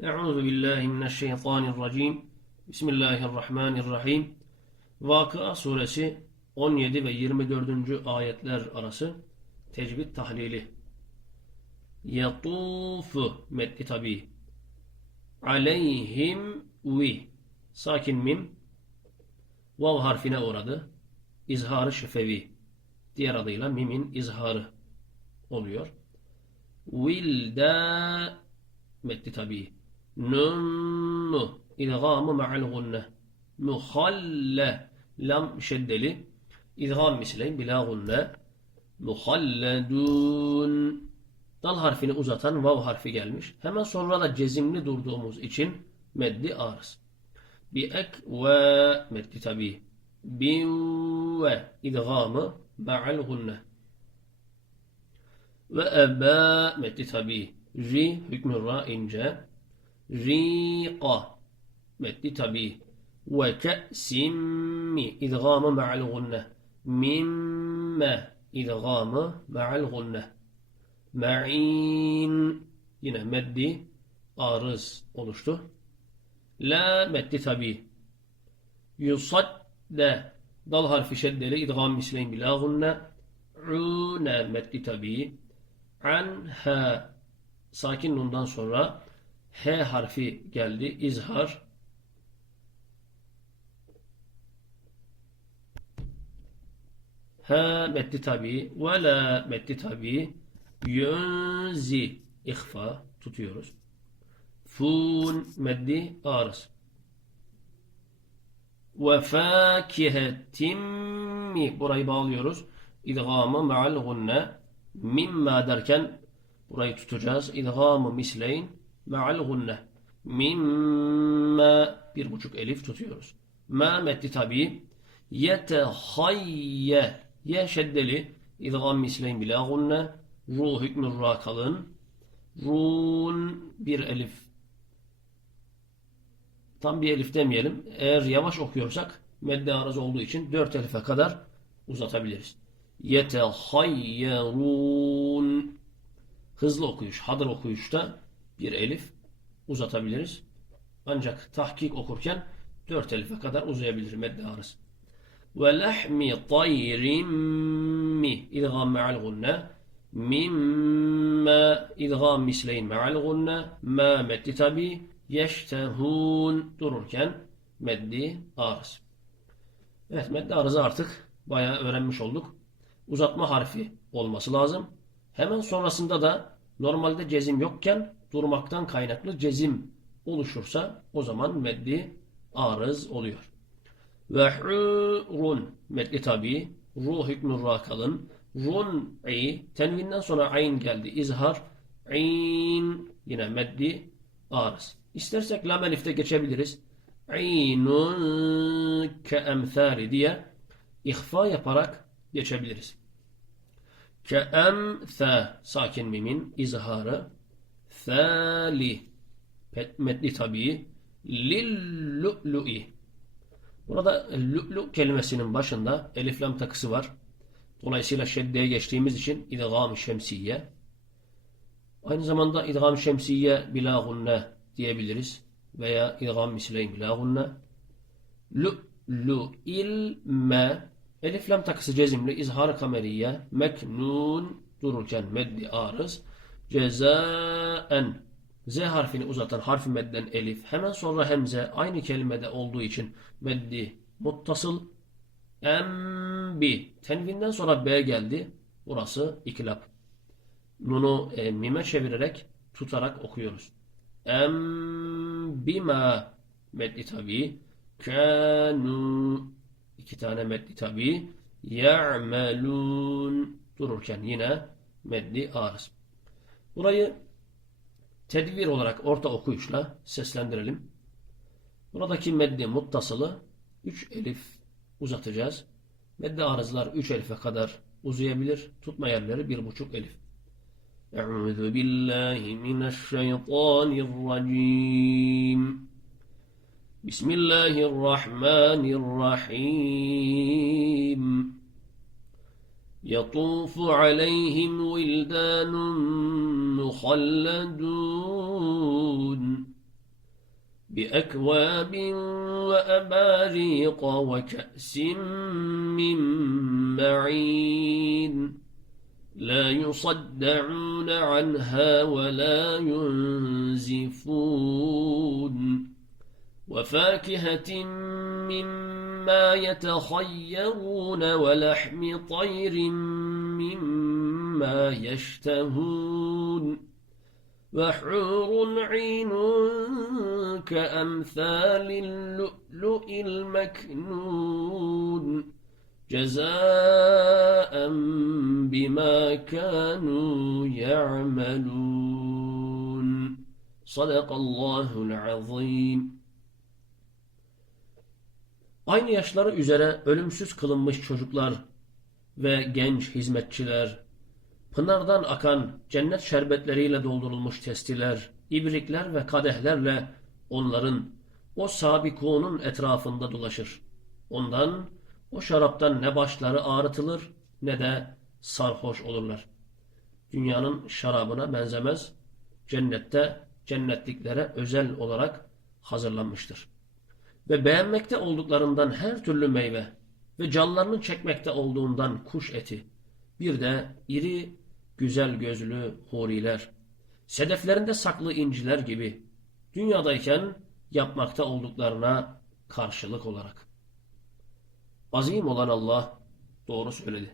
Euzu billahi mineşşeytanirracim. Bismillahirrahmanirrahim. Vakıa suresi 17 ve 24. ayetler arası tecvid tahlili. Yatufu metni tabi. Aleyhim vi. Sakin mim. Vav harfine uğradı. İzharı şefevi. Diğer adıyla mimin izharı oluyor. Vilda metni tabi. Nummu idgamı ma'al gunne. Muhalle lam şeddeli. İdgam misleyin bila gunne. Muhalledun. Dal harfini uzatan vav harfi gelmiş. Hemen sonra da cezimli durduğumuz için meddi arız. Bi ek ve meddi tabi. Bin ve idgamı ma'al gunne. Ve eba meddi tabi. Ri hükmü ra ince. Riqa metni tabi. Ve ke'simmi idgamı ma'al gunne. Mimme idgamı ma'al gunne. Ma'in yine meddi arız oluştu. La meddi tabi. Yusadde dal harfi şeddeli idgam misleyin bila gunne. Une meddi tabi. Anha sakin nundan sonra H harfi geldi. İzhar. Ha metti tabi. Ve la metti tabi. Yunzi. ihfa tutuyoruz. Fun meddi arız. Ve fakihetimmi burayı bağlıyoruz. İdgamı ma'al gunne. Mimma derken burayı tutacağız. İdgamı misleyn ma'al gunne. Mimma bir buçuk elif tutuyoruz. Ma metti tabi. Yetehayye ye şeddeli. İdgam misleyn bila gunne. Ru hükmü ra. Run bir elif. Tam bir elif demeyelim. Eğer yavaş okuyorsak medde arız olduğu için dört elife kadar uzatabiliriz. Yetehayyerun Hızlı okuyuş, hadır okuyuşta bir elif uzatabiliriz. Ancak tahkik okurken dört elife kadar uzayabilir medde arız. Ve lahmi tayrim mi idgam me'al gunne mimma idgam misleyin me'al gunne ma meddi tabi yeştehun dururken meddi arız. Evet meddi arızı artık bayağı öğrenmiş olduk. Uzatma harfi olması lazım. Hemen sonrasında da normalde cezim yokken durmaktan kaynaklı cezim oluşursa o zaman meddi arız oluyor. Ve hurun meddi tabi ruh hükmü ra kalın. Run'i tenvinden sonra ayn geldi. İzhar ayn yine meddi arız. İstersek lam elifte geçebiliriz. Aynun ke emthali diye ihfa yaparak geçebiliriz. Ke emtha sakin mimin izharı Thali metni tabii lillu'lu'i Burada lu'lu kelimesinin başında elif lam takısı var. Dolayısıyla şeddeye geçtiğimiz için idgam-ı şemsiye. Aynı zamanda idgam-ı şemsiye bila gunne diyebiliriz. Veya idgam misleyn bila gunne. Lu'lu ilme elif lam takısı cezimli izhar kameriye meknun dururken meddi arız cezaen Z harfini uzatan harfi medden elif. Hemen sonra hemze aynı kelimede olduğu için meddi muttasıl. Embi tenvinden sonra B geldi. Burası ikilap. Nunu e, mime çevirerek tutarak okuyoruz. Embima meddi tabi kanu iki tane meddi tabi ya'melun dururken yine meddi arız. Burayı tedvir olarak orta okuyuşla seslendirelim. Buradaki meddi muttasılı 3 elif uzatacağız. Meddi arızlar 3 elife kadar uzayabilir. Tutma yerleri 1,5 elif. Euzu billahi mineşşeytanirracim. Bismillahirrahmanirrahim. يطوف عليهم ولدان مخلدون بأكواب وأباريق وكأس من معين. لا يصدعون عنها ولا ينزفون. وفاكهة مما يتخيرون ولحم طير مما يشتهون وحور عين كأمثال اللؤلؤ المكنون جزاء بما كانوا يعملون. صدق الله العظيم. Aynı yaşları üzere ölümsüz kılınmış çocuklar ve genç hizmetçiler, pınardan akan cennet şerbetleriyle doldurulmuş testiler, ibrikler ve kadehlerle onların o sabikunun etrafında dolaşır. Ondan, o şaraptan ne başları ağrıtılır ne de sarhoş olurlar. Dünyanın şarabına benzemez, cennette cennetliklere özel olarak hazırlanmıştır. Ve beğenmekte olduklarından her türlü meyve ve canlarının çekmekte olduğundan kuş eti, bir de iri, güzel gözlü huriler, sedeflerinde saklı inciler gibi dünyadayken yapmakta olduklarına karşılık olarak. Azim olan Allah doğru söyledi.